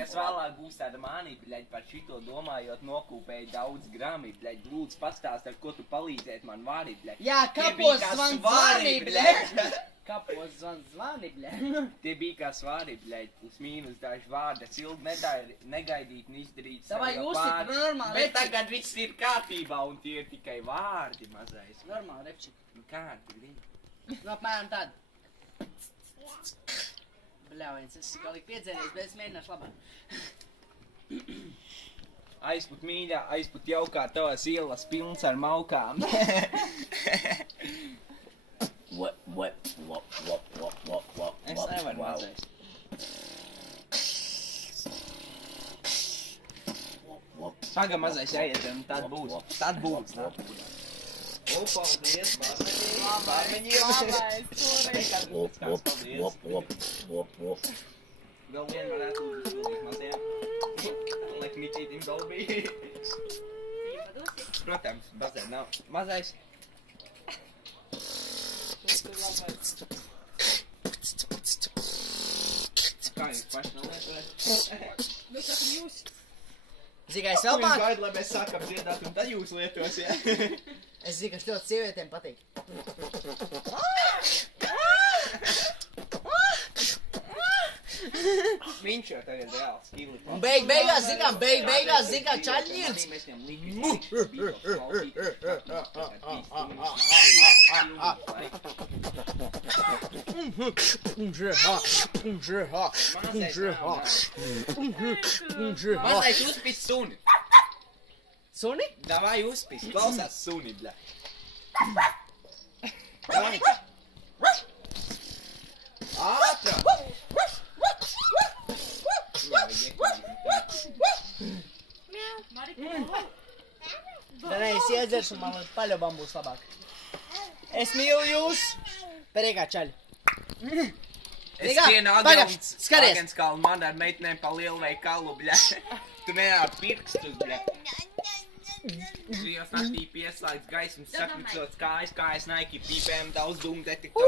Kas vēlāk būs tāda mānī, bļaļ, par šito domājot nokūpēji daudz grami, bļaļ, lūdzu pastāst, ar ko tu palīdzēt man vari, bļaļ. Jā, kapos zvan zvani, bļaļ. Kapos zvan zvani, bļaļ. Tie bija kā svari, bļaļ, plus mīnus daži vārdi, es ilgi negaidīt un izdarīt Savai uzsit, normāli. Bet tagad viss ir kārtībā un tie ir tikai vārdi mazais. Normāli, repčik. Nu kādi viņi? Nu, apmēram tādi. Bļaujiens, es galīgi piedzēries, bet es mēģināšu labāk. Aizput mīļā, aizput jaukā tavas ielas pilns ar maukām. Es nevaru mazais. Paga mazais jāiet, un tad būs. Tad būs. O, paldies, bārmeņiem. Vēl vien varētu uzsūdīt mazajām. Lekniķītim dolbī. Protams, bazē nav. Mazais. Kā jūs paši nav lietojat? Mēs sakam jūs. Zīgā, es vēl Jūs māk. gaida, lai mēs sākam dziedāt, un tad jūs lietosiet. Es zinu, ka ļoti sievietēm patīk. Viņš jau tagad reāli skili. Un beigās, zikā, čaļņirds. Mēs viņam Mazais uzpis suni. Suni? Davai uzpis, klausās suni, bļa. Ātrāk! Tad es iedzeršu, man paļobam būs labāk. Es mīlu jūs. Perīgā čaļi. Es vienu Agenskalnu man ar meitenēm pa lielveikalu, bļa. Tu neār pirkstus, bļa. Trijos naktī pieslēgts gaismas sakricots kājas, Nike pīpēm, daudz dūmu detektoru.